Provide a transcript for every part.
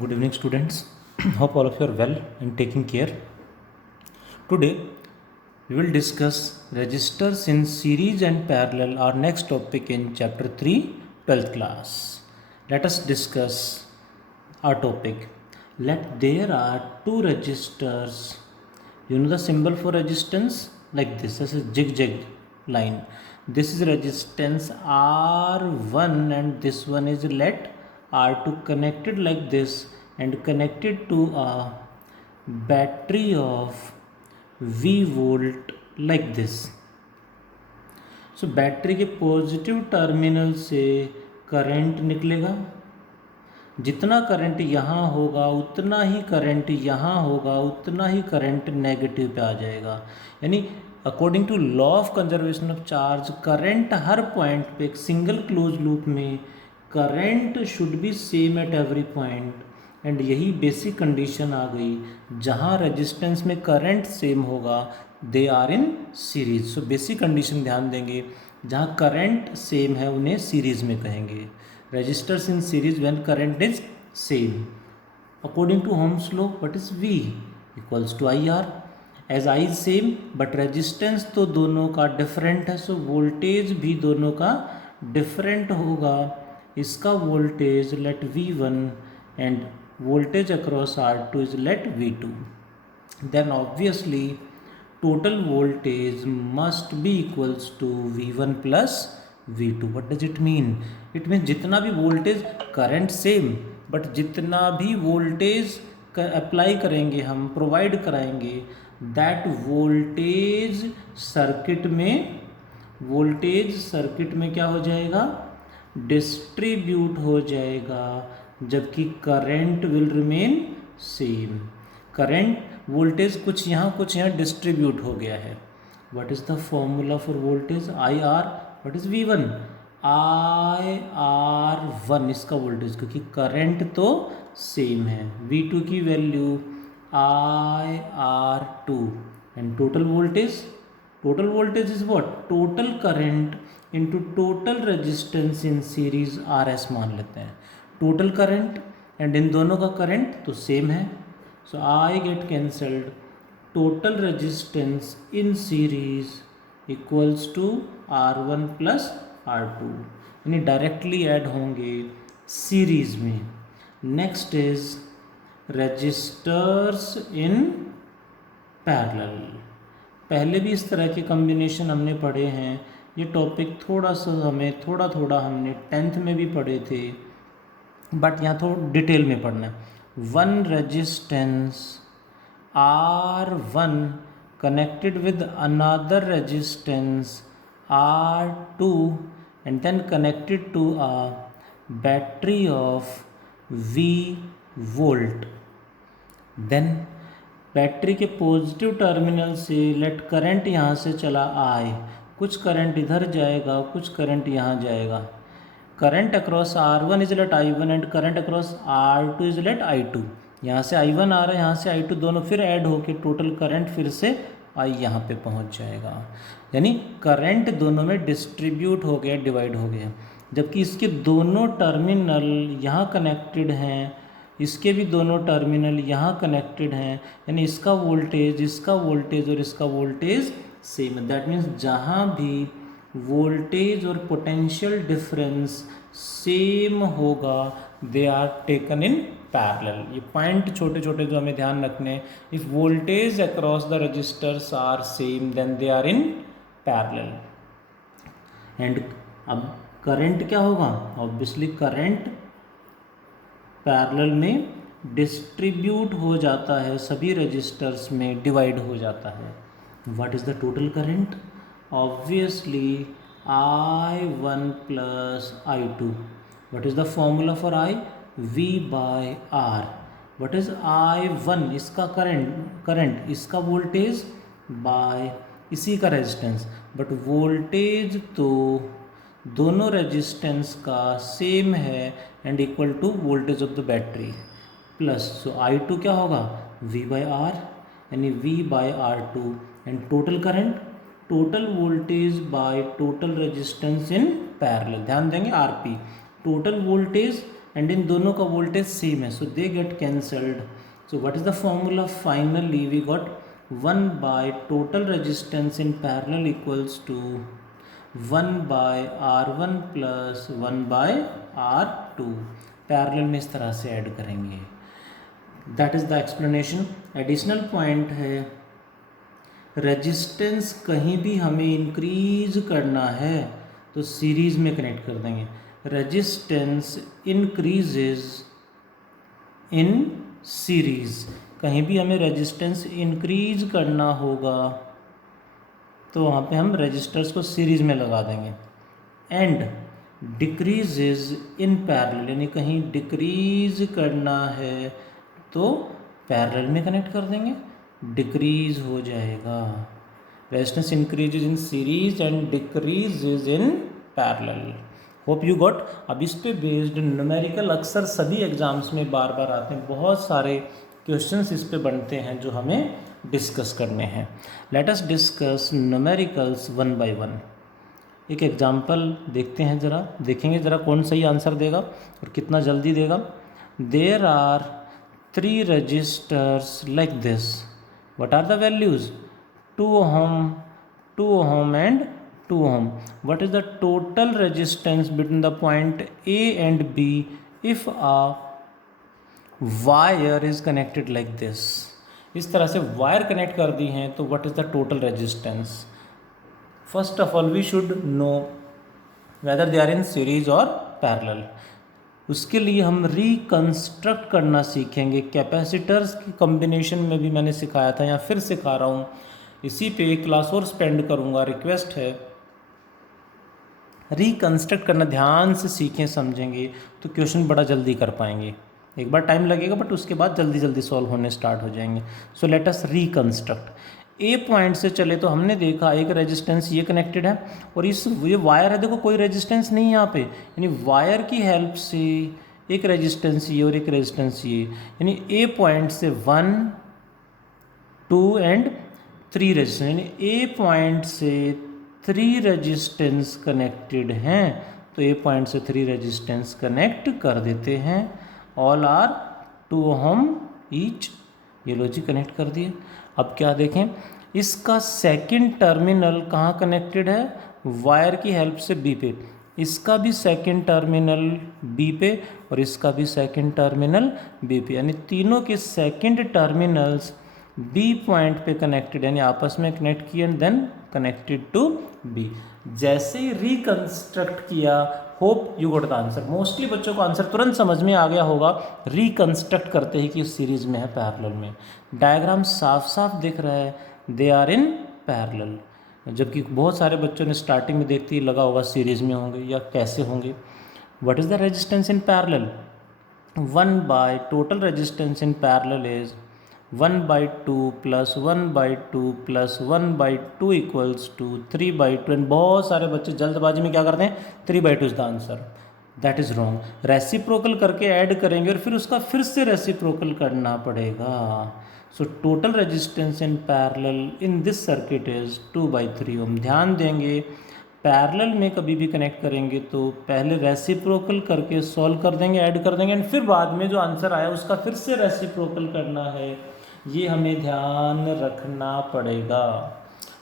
Good evening, students. Hope all of you are well and taking care. Today, we will discuss registers in series and parallel, our next topic in chapter 3, 12th class. Let us discuss our topic. Let there are two registers. You know the symbol for resistance? Like this is a zigzag line. This is resistance R1 and this one is let R2 connected like this and connected to a battery of V volt like this. So battery के positive terminal से current निकलेगा, जितना current यहाँ होगा उतना ही current यहाँ होगा, उतना ही करंट नेगेटिव पे आ जाएगा। यानी according to law of conservation of charge current हर पॉइंट पे एक सिंगल क्लोज लूप में current should be same at every point, and यही बेसिक कंडीशन आ गई। जहाँ रेजिस्टेंस में करंट सेम होगा they are in series. So basic condition ध्यान देंगे, जहाँ करंट सेम है उन्हें सीरीज में कहेंगे। Resistors in series when current is same. According to Ohm's law what is V equals to IR। As I same but resistance तो दोनों का डिफरेंट है, सो वोल्टेज भी दोनों का डिफरेंट होगा। इसका voltage let V1 and voltage across R2 is let V2. Then obviously total voltage must be equals to V1 plus V2. What does it mean? It means जितना भी voltage current same but जितना भी voltage apply करेंगे हम provide कराएंगे that voltage circuit में क्या हो जाएगा, डिस्ट्रीब्यूट हो जाएगा, जबकि current will remain same. Current voltage कुछ यहाँ डिस्ट्रीब्यूट हो गया है। What is the formula for voltage IR? What is V1? IR1 इसका वोल्टेज, क्योंकि करंट तो सेम है। V2 की value IR2 and total voltage is what? Total current into total resistance in series RS मान लेते हैं। टोटल करंट एंड इन दोनों का करंट तो सेम है, so I get cancelled. Total resistance in series equals to R1 plus R2, यानी directly add होंगे सीरीज में। Next is resistors in parallel. पहले भी इस तरह के कॉम्बिनेशन हमने पढ़े हैं। ये टॉपिक थोड़ा हमने 10th में भी पढ़े थे, बट यहाँ थोड़ा डिटेल में पढ़ना है। One resistance R1 connected with another resistance R2 and then connected to a battery of V volt. Then battery के पॉजिटिव टर्मिनल से लेट करंट यहाँ से चला I, कुछ करंट इधर जाएगा, कुछ करंट यहाँ जाएगा। Current across R1 is let I1 and current across R2 is let I2। यहाँ से I1 आ रहा है, यहाँ से I2, दोनों फिर ऐड होके टोटल करंट फिर से I यहाँ पे पहुँच जाएगा। यानी करंट दोनों में डिस्ट्रीब्यूट हो गया, डिवाइड हो गया। जबकि इसके दोनों टर्मिनल यहाँ कनेक्टेड हैं, इसके भी दोनों टर्मिनल यहाँ कनेक्टेड हैं, यानी इसका वोल्टेज और इसका वोल्टेज सेम है। दैट मीन्स जहाँ भी वोल्टेज और पोटेंशियल डिफरेंस सेम होगा they are taken in parallel. ये पॉइंट छोटे जो हमें ध्यान रखने हैं। If voltage across the resistors are same then they are in parallel. And अब करंट क्या होगा? ऑब्वियसली करंट पैरेलल में डिस्ट्रीब्यूट हो जाता है, सभी रजिस्टर्स में डिवाइड हो जाता है। What is the total current? Obviously I1 plus I2. What is the formula for I? V by R. What is I1? इसका करंट इसका वोल्टेज बाय इसी का रेजिस्टेंस, बट वोल्टेज तो दोनों रेजिस्टेंस का सेम है and equal to voltage of the battery plus, so I2 क्या होगा? V by R, यानी V by R2 and total current total voltage by total resistance in parallel. ध्यान देंगे RP, total voltage and इन दोनों का voltage same है, so they get cancelled. So what is the formula? Finally we got 1 by total resistance in parallel equals to 1 by R1 plus 1 by R2. Parallel में इस तरह से add करेंगे. That is the explanation. Additional point है, resistance कहीं भी हमें increase करना है तो सीरीज में कनेक्ट कर देंगे. Resistance increases in series. कहीं भी हमें रेजिस्टेंस इंक्रीज करना होगा तो वहाँ पे हम रेजिस्टर्स को सीरीज में लगा देंगे. एंड डिक्रीजेज इन पैरेलल, यानी कहीं डिक्रीज करना है तो पैरेलल में कनेक्ट कर देंगे, डिक्रीज हो जाएगा. Resistance increases in series and decreases in parallel. Hope you got. अब इस पे बेस्ड न्यूमेरिकल अक्सर सभी एग्जाम्स में बार बार आते हैं, बहुत सारे क्वेश्चंस इस पे बनते हैं जो हमें डिस्कस करने हैं. Late us discuss numericals one by one. एक एग्जाम्पल देखते हैं जरा, देखेंगे जरा कौन सही आंसर देगा और कितना जल्दी देगा. There are 3 resistors like this. What are the values? 2 ohm, 2 ohm and 2 ohm. What is the total resistance between the point A and B if a wire is connected like this? इस तरह से wire connect कर दी हैं तो what is the total resistance? First of all we should know whether they are in series और parallel. उसके लिए हम रिकंस्ट्रक्ट करना सीखेंगे. कैपेसिटर्स की कॉम्बिनेशन में भी मैंने सिखाया था, या फिर सिखा रहा हूँ. इसी पे एक क्लास और स्पेंड करूँगा, रिक्वेस्ट है. रिकंस्ट्रक्ट करना ध्यान से सीखें, समझेंगे तो क्वेश्चन बड़ा जल्दी कर पाएंगे. एक बार टाइम लगेगा बट उसके बाद जल्दी जल्दी सॉल्व होने स्टार्ट हो जाएंगे. So let us reconstruct. A point से चले तो हमने देखा एक रेजिस्टेंस ये कनेक्टेड है और ये वायर है, देखो कोई रेजिस्टेंस नहीं है यहाँ पे, यानी वायर की हेल्प से एक रेजिस्टेंस ये और एक रेजिस्टेंस ये, यानी ए पॉइंट से 1, 2 एंड 3 रेजिस्टेंस, यानी ए पॉइंट से 3 रेजिस्टेंस कनेक्टेड हैं तो ए पॉइंट से 3 रेजिस्टेंस कनेक्ट कर देते हैं. All are 2 ohm each. ये लो जी कनेक्ट कर दिए. अब क्या देखें, इसका सेकंड टर्मिनल कहाँ कनेक्टेड है? वायर की हेल्प से बी पे. इसका भी सेकंड टर्मिनल बी पे और इसका भी सेकंड टर्मिनल बी पे, यानी तीनों के सेकंड टर्मिनल्स बी पॉइंट पे कनेक्टेड, यानी आपस में कनेक्ट किए and then connected to B. जैसे ही रिकंस्ट्रक्ट किया, hope you got the answer. Mostly बच्चों को आंसर तुरंत समझ में आ गया होगा रिकंस्ट्रक्ट करते ही कि सीरीज में है, पैरेलल में. डायग्राम साफ साफ दिख रहा है, दे आर इन पैरेलल. जबकि बहुत सारे बच्चों ने स्टार्टिंग में देखते ही लगा होगा सीरीज में होंगे या कैसे होंगे. What is the resistance in parallel? 1 by total resistance in parallel is 1 by 2 plus 1 by 2 plus 1 by 2 equals to 3 by 2. And बहुत सारे बच्चे जल्दबाजी में क्या करते हैं, 3 by 2 is the answer. That is wrong. Reciprocal करके ऐड करेंगे और फिर उसका फिर से रेसिप्रोकल करना पड़ेगा. So total resistance in parallel in this circuit is 2 by 3 ohm. ध्यान देंगे, पैरेलल में कभी भी कनेक्ट करेंगे तो पहले रेसिप्रोकल करके सॉल्व कर देंगे, ऐड कर देंगे, एंड फिर बाद में जो आंसर आया उसका फिर से रेसिप्रोकल करना है. ये हमें ध्यान रखना पड़ेगा.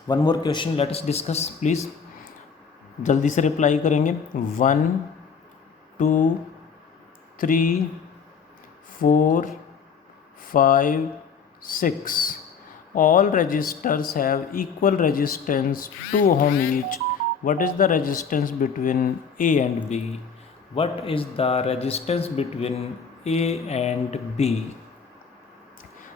One more question let us discuss please. जल्दी से रिप्लाई करेंगे. 1, 2, 3, 4, 5, 6. All resistors have equal resistance 2 ohm each. What is the resistance between A and B? What is the resistance between A and B?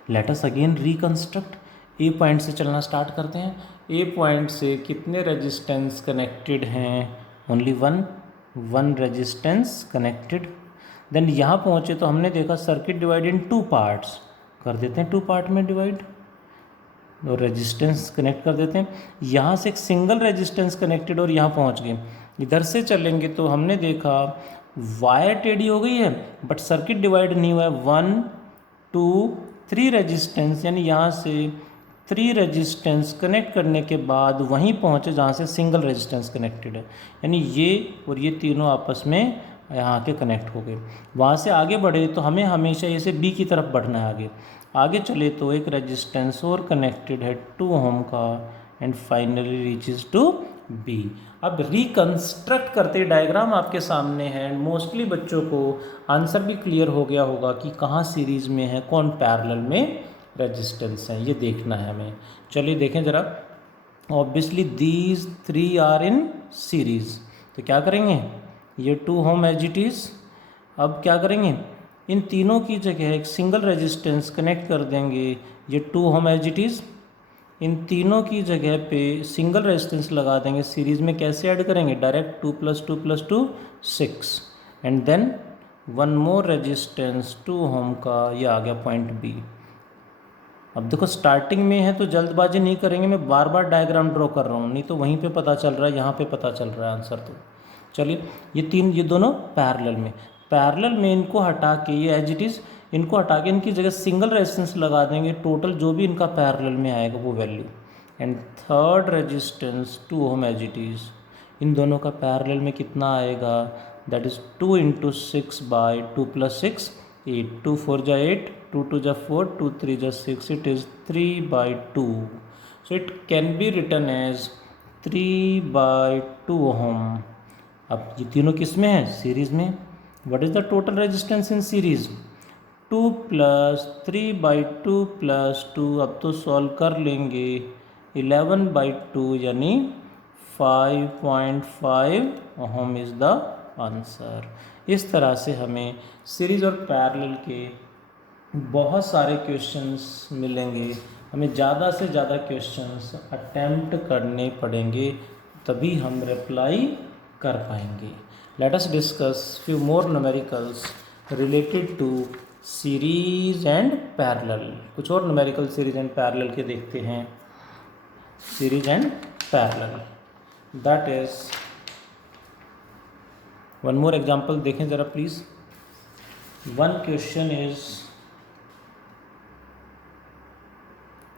Let us again reconstruct. A point से चलना start करते हैं. A point से कितने resistance connected हैं? Only one resistance connected. Then यहाँ पहुँचे तो हमने देखा सर्किट डिवाइड इन 2 पार्ट्स. कर देते हैं 2 पार्ट में डिवाइड और रेजिस्टेंस कनेक्ट कर देते हैं. यहाँ से एक सिंगल रेजिस्टेंस कनेक्टेड और यहाँ पहुँच गए. इधर से चलेंगे तो हमने देखा वायर टेढ़ी हो गई है बट सर्किट डिवाइड नहीं हुआ है. 1, 2, 3 रेजिस्टेंस, यानी यहाँ से 3 रेजिस्टेंस कनेक्ट करने के बाद वहीं पहुँचे जहाँ से सिंगल रेजिस्टेंस कनेक्टेड है, यानी ये और ये तीनों आपस में यहाँ के कनेक्ट हो गए। वहाँ से आगे बढ़े तो हमें हमेशा ऐसे बी की तरफ बढ़ना है। आगे आगे चले तो एक रेजिस्टेंस और कनेक्टेड है 2 ओम का and finally reaches to B. अब रिकंस्ट्रक्ट करते डायग्राम आपके सामने है एंड मोस्टली बच्चों को आंसर भी क्लियर हो गया होगा कि कहाँ सीरीज में है, कौन पैरेलल में रेजिस्टेंस है, ये देखना है हमें। चलिए देखें ज़रा। Obviously these 3 are in series, तो क्या करेंगे, ये 2 ओम एज इट इज़। अब क्या करेंगे, इन तीनों की जगह एक सिंगल रेजिस्टेंस कनेक्ट कर देंगे, ये 2 ओम एज इट इज़। इन तीनों की जगह पे सिंगल रेजिस्टेंस लगा देंगे। सीरीज़ में कैसे ऐड करेंगे, direct 2 + 2 + 2 6 and then one more resistance 2 ohm का, ये आ गया पॉइंट बी। अब देखो स्टार्टिंग में है तो जल्दबाजी नहीं करेंगे, मैं बार बार डायग्राम ड्रॉ कर रहा हूँ, नहीं तो वहीं पे पता चल रहा है, यहाँ पे पता चल रहा है आंसर। तो चलिए ये दोनों पैरेलल में इनको हटा के, ये एज इट इज़ इनको हटा के इनकी जगह सिंगल रेजिस्टेंस लगा देंगे। टोटल जो भी इनका पैरेलल में आएगा वो value, and third resistance 2 ohm as it is. इन दोनों का पैरेलल में कितना आएगा, that is 2 × 6 / 2 + 6 8, 2 × 4 = 8, 2 × 2 = 4, 2 × 3 = 6, it is 3/2. So it can be written as 3/2 ohm. अब ये तीनों किस में है, सीरीज में। What is the total resistance in series, 2 + 3/2 + 2, अब तो सॉल्व कर लेंगे, 11/2 यानी 5.5 ओम इज द आंसर। इस तरह से हमें सीरीज और पैरेलल के बहुत सारे क्वेश्चंस मिलेंगे। हमें ज़्यादा से ज़्यादा क्वेश्चंस अटेम्प्ट करने पड़ेंगे, तभी हम रिप्लाई कर पाएंगे। Let us discuss few more numericals related to series and parallel. कुछ और न्यूमेरिकल सीरीज एंड पैरेलल के देखते हैं। Series and parallel, that is one more example देखें ज़रा प्लीज़। वन क्वेश्चन इज,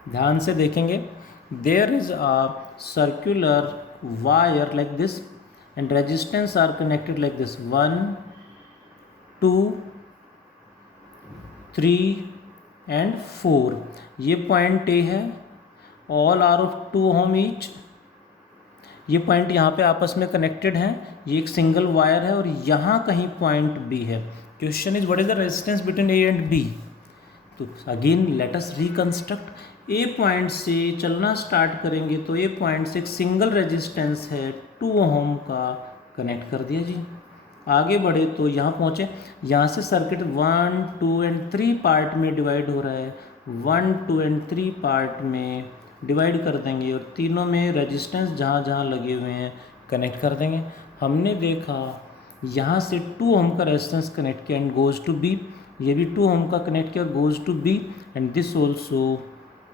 ध्यान से देखेंगे, there is a circular wire like this and resistance are connected like this, 1 2 3 and 4। ये पॉइंट ए है, all are of 2 ohm each. ये point यहाँ पे आपस में कनेक्टेड हैं, ये एक सिंगल वायर है और यहाँ कहीं पॉइंट बी है। Question is what is the resistance between A and B. तो again let us reconstruct. A point से चलना स्टार्ट करेंगे तो ए पॉइंट से एक सिंगल रेजिस्टेंस है 2 ओम का, कनेक्ट कर दिया जी। आगे बढ़े तो यहाँ पहुँचे, यहाँ से सर्किट 1 2 एंड 3 पार्ट में डिवाइड हो रहा है, 1 2 एंड 3 पार्ट में डिवाइड कर देंगे और तीनों में रेजिस्टेंस जहाँ जहाँ लगे हुए हैं कनेक्ट कर देंगे। हमने देखा यहाँ से 2 ओम का रेजिस्टेंस कनेक्ट किया एंड गोज़ टू बी, ये भी 2 ओम का कनेक्ट किया, goes to B and this also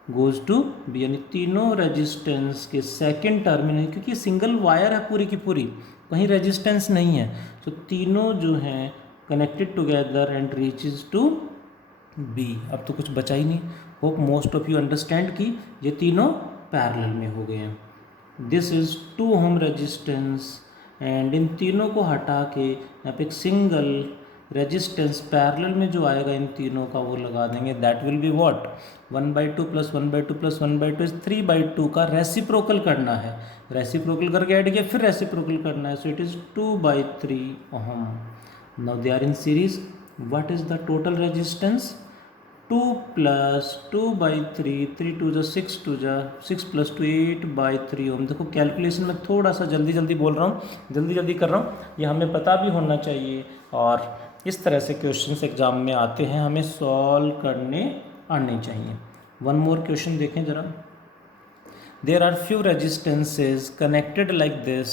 goes to B, यानी तीनों रेजिस्टेंस के सेकेंड टर्मिनल, क्योंकि सिंगल वायर है पूरी की पूरी, कहीं रेजिस्टेंस नहीं है, तो तीनों जो हैं connected together and reaches to B. अब तो कुछ बचा ही नहीं। Hope most of you understand कि ये तीनों पैरेलल में हो गए हैं। This is 2 ohm resistance and इन तीनों को हटा के यहाँ पे एक सिंगल रेजिस्टेंस पैरेलल में जो आएगा इन तीनों का वो लगा देंगे, that will be what, 1/2 + 1/2 + 1/2 is 3/2 का रेसिप्रोकल करना है, रेसिप्रोकल करके ऐड किया फिर रेसिप्रोकल करना है, so it is 2/3 ohm. Now they are in series, what is the total resistance, 2 + 2/3, 3 2 = 6, 2 = 6 + 2 8/3 ओम। देखो कैलकुलेशन में थोड़ा सा जल्दी कर रहा हूँ, ये हमें पता भी होना चाहिए और इस तरह से क्वेश्चंस एग्जाम में आते हैं, हमें सॉल्व करने आने चाहिए। वन मोर क्वेश्चन देखें ज़रा। There are few resistances connected like this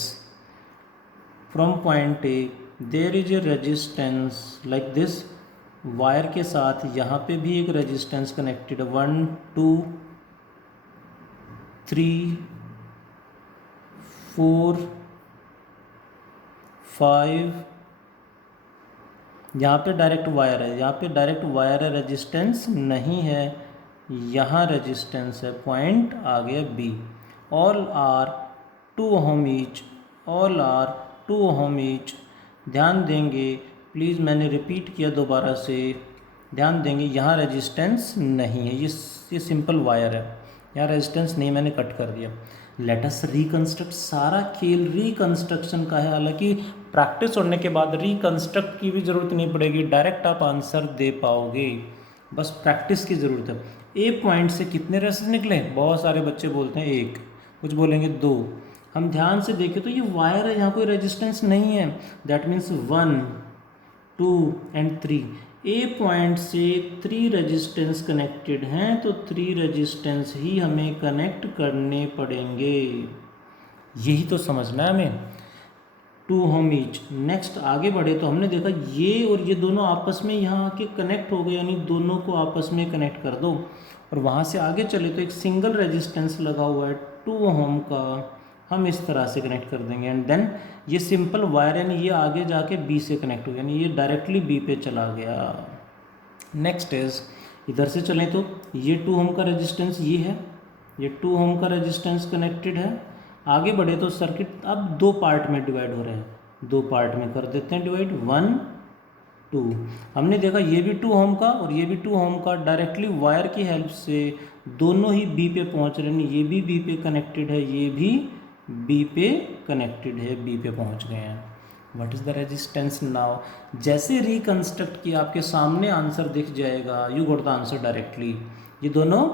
from point A, there is a resistance like this, wire के साथ यहाँ पे भी एक रेजिस्टेंस कनेक्टेड, 1 2 3 4 5, यहाँ पे डायरेक्ट वायर है, यहाँ पे डायरेक्ट वायर है, रेजिस्टेंस नहीं है, यहाँ रेजिस्टेंस है, पॉइंट आ गया B. All are 2 ohm each, all are 2 ohm each, ध्यान देंगे, प्लीज़ मैंने रिपीट किया दोबारा से, ध्यान देंगे यहाँ रेजिस्टेंस नहीं है, ये सिंपल वायर है, यहाँ रेजिस्टेंस नहीं, मैंने कट कर दिया। लेट अस रिकंस्ट्रक्ट, सारा खेल रिकंस्ट्रक्शन का है। हालांकि प्रैक्टिस होने के बाद रिकंस्ट्रक्ट की भी ज़रूरत नहीं पड़ेगी, डायरेक्ट आप आंसर दे पाओगे, बस प्रैक्टिस की ज़रूरत है। ए पॉइंट से कितने रेजिस्टेंस निकले? बहुत सारे बच्चे बोलते हैं एक, कुछ बोलेंगे दो। हम ध्यान से देखें तो ये वायर है, यहाँ कोई रेजिस्टेंस नहीं है, that means 1 2 and 3। A point से 3 रेजिस्टेंस कनेक्टेड हैं, तो 3 रेजिस्टेंस ही हमें कनेक्ट करने पड़ेंगे, यही तो समझना है हमें। 2 ओम ईच। नेक्स्ट आगे बढ़े तो हमने देखा ये और ये दोनों आपस में यहाँ आके कनेक्ट हो गए, यानी दोनों को आपस में कनेक्ट कर दो। और वहाँ से आगे चले तो एक सिंगल रेजिस्टेंस लगा हुआ है 2 ओम का, हम इस तरह से कनेक्ट कर देंगे। एंड देन ये सिंपल वायर यानी ये आगे जाके बी से कनेक्ट हो गया, यानी ये डायरेक्टली बी पे चला गया। नेक्स्ट इज, इधर से चलें तो ये 2 ओम का रेजिस्टेंस ये है, ये 2 ओम का रेजिस्टेंस कनेक्टेड है। आगे बढ़े तो सर्किट अब 2 पार्ट में डिवाइड हो रहे हैं, 2 पार्ट में कर देते हैं डिवाइड, 1 2। हमने देखा ये भी 2 ओम का और ये भी 2 ओम का, डायरेक्टली वायर की हेल्प से दोनों ही बी पे पहुंच रहे हैं, ये भी बी पे कनेक्टेड है, ये भी बी पे कनेक्टेड है, बी पे पहुंच गए हैं। What is the resistance now? जैसे रिकंस्ट्रक्ट किया आपके सामने आंसर दिख जाएगा, you got the answer directly. ये दोनों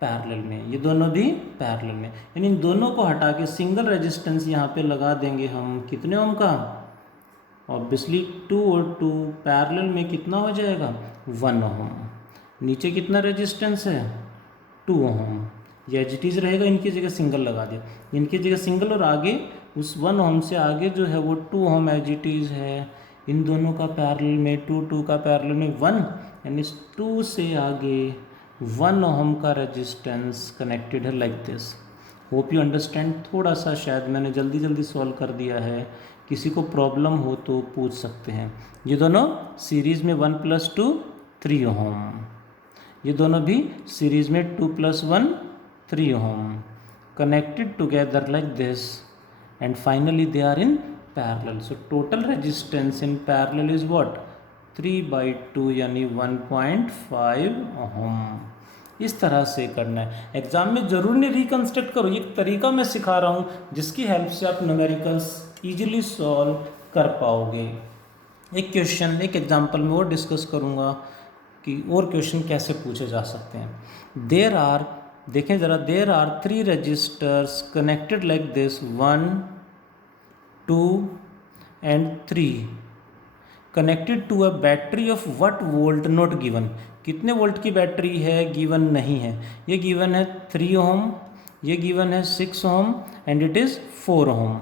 पैरेलल में, ये दोनों भी पैरेलल में, यानी इन दोनों को हटा के सिंगल रेजिस्टेंस यहाँ पे लगा देंगे हम, कितने ओम का? ऑब्वियसली 2 और 2 पैरेलल में कितना हो जाएगा? 1 ओम। नीचे कितना रेजिस्टेंस है? 2 ओम। ये एज इट इज़ रहेगा, इनकी जगह सिंगल लगा दिया, इनकी जगह सिंगल, और आगे उस 1 ओम से आगे जो है वो 2 ओम एज इट इज़ है। इन दोनों का पैरेलल में 2 2 का पैरेलल में 1, यानी 2 से आगे 1 ओम का रेजिस्टेंस कनेक्टेड है like this. Hope you understand. थोड़ा सा शायद मैंने जल्दी जल्दी सॉल्व कर दिया है, किसी को प्रॉब्लम हो तो पूछ सकते हैं। ये दोनों सीरीज़ में 1 + 2 3 ओम, ये दोनों भी सीरीज़ में 2 + 1 3 ओम, connected together like this, and finally they are in parallel. So total resistance in parallel is what? 3/2 यानी 1.5 ओम। इस तरह से करना है। एग्जाम में जरूर नहीं रिकंस्ट्रक्ट करो, ये तरीका मैं सिखा रहा हूँ जिसकी हेल्प से आप न्यूमेरिकल्स इजीली सॉल्व कर पाओगे। एक क्वेश्चन, एक एग्जांपल में और डिस्कस करूँगा कि और क्वेश्चन कैसे पूछे जा सकते हैं। देयर आर, देखें ज़रा, there are 3 resistors connected like this, 1 2 and 3, connected to a battery of what volt not given. कितने वोल्ट की बैटरी है गिवन नहीं है, ये गिवन है 3 ओम, ये गिवन है 6 ओम एंड इट इज़ 4 ओम।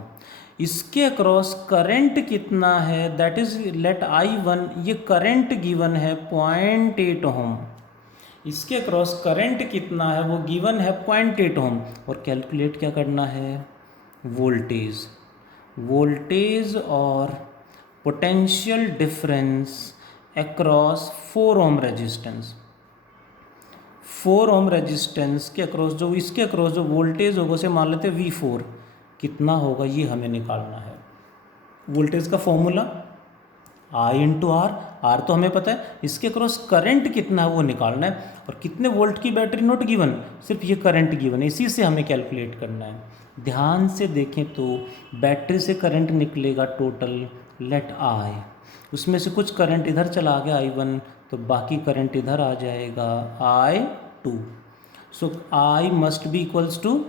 इसके अक्रॉस करंट कितना है, दैट इज लेट I1, ये करंट गिवन है 0.8 ओम। इसके अक्रॉस करंट कितना है वो गिवन है 0.8 ओम, और कैलकुलेट क्या करना है? वोल्टेज, वोल्टेज और potential difference across 4 ohm resistance. 4 ohm resistance के अक्रॉस जो, इसके अक्रॉस जो वोल्टेज होगा उसे मान लेते हैं V4, कितना होगा ये हमें निकालना है। वोल्टेज का फॉर्मूला I/R, R तो हमें पता है, इसके अक्रॉस करंट कितना है वो निकालना है, और कितने वोल्ट की बैटरी नॉट गिवन, सिर्फ ये करंट गिवन है, इसी से हमें कैलकुलेट करना है। ध्यान से देखें तो बैटरी से करंट निकलेगा टोटल, लेट I, उसमें से कुछ करंट इधर चला गया I1, तो बाकी करंट इधर आ जाएगा I2। So I must be equals to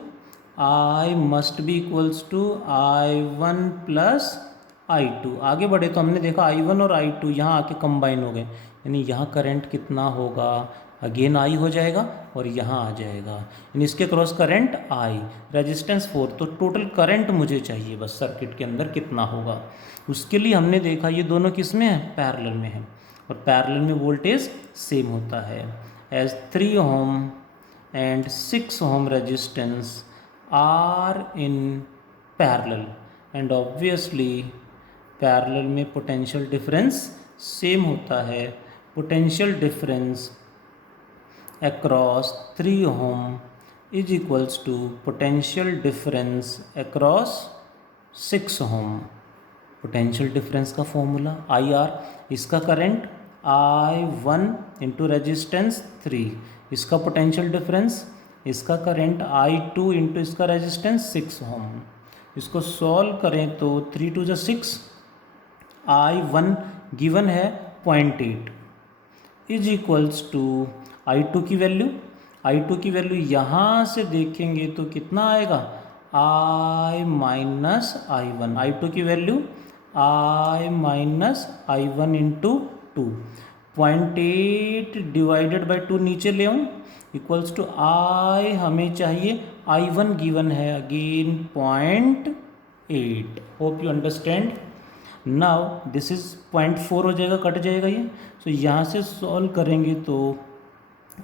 I1 + I2। आगे बढ़े तो हमने देखा I1 और I2 यहाँ आके कंबाइन हो गए, यानी यहाँ करंट कितना होगा, अगेन I हो जाएगा और यहाँ आ जाएगा, यानी इसके क्रॉस करंट I, रेजिस्टेंस 4, तो टोटल करंट मुझे चाहिए बस सर्किट के अंदर कितना होगा। उसके लिए हमने देखा ये दोनों किस में है? पैरेलल में है, और पैरेलल में वोल्टेज सेम होता है, as 3 ohm and 6 ohm resistance are in parallel, and obviously parallel में पोटेंशियल डिफरेंस सेम होता है। Potential difference across 3 ohm is equals to potential difference across 6 ohm. Potential difference का फॉर्मूला IR, इसका current I1 into resistance 3, इसका potential difference, इसका current I2 into इसका resistance 6 ohm. इसको solve करें तो 3 2 जा 6, I1 गिवन है 0.8 इज इक्वल्स टू I2 की वैल्यू यहाँ से देखेंगे तो कितना आएगा, I माइनस I1, I2 की value I minus I1 into 2, 0.8 divided by 2 नीचे ले आऊँ इक्वल्स टू I हमें चाहिए, I1 गिवन है again 0.8। Hope you understand. Now this is 0.4 हो जाएगा, कट जाएगा ये। सो यहाँ से सॉल्व करेंगे तो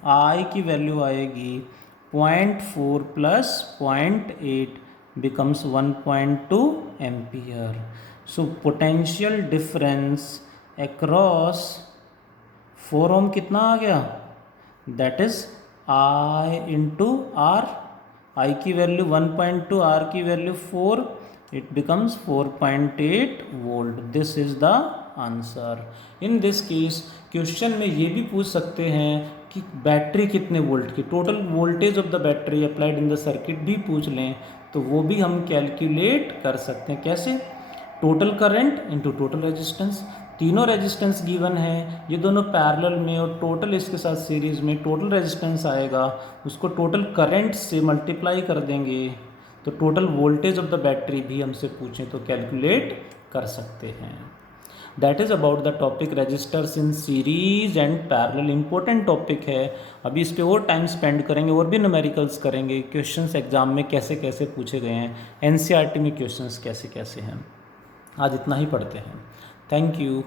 I की वैल्यू आएगी 0.4 plus 0.8 becomes 1.2 ampere. So potential difference across 4 ओम कितना आ गया, that is I into R, I की वैल्यू 1.2, R की value 4, it becomes 4.8 volt. This is the answer. In this case question में ये भी पूछ सकते हैं कि बैटरी कितने वोल्ट की, total voltage of the battery applied in the circuit भी पूछ लें तो वो भी हम कैलकुलेट कर सकते हैं। कैसे, total current into total resistance, तीनों रेजिस्टेंस गिवन है, ये दोनों पैरेलल में और टोटल इसके साथ सीरीज में टोटल रेजिस्टेंस आएगा, उसको टोटल करंट से मल्टीप्लाई कर देंगे तो total voltage of the battery भी हमसे पूछें तो कैलकुलेट कर सकते हैं। That is about the topic resistors in series and parallel. Important topic है, अभी इस पर और टाइम स्पेंड करेंगे और भी न्यूमेरिकल्स करेंगे, क्वेश्चंस एग्जाम में कैसे कैसे पूछे गए हैं, एनसीईआरटी में क्वेश्चंस कैसे कैसे हैं। आज इतना ही पढ़ते हैं। Thank you.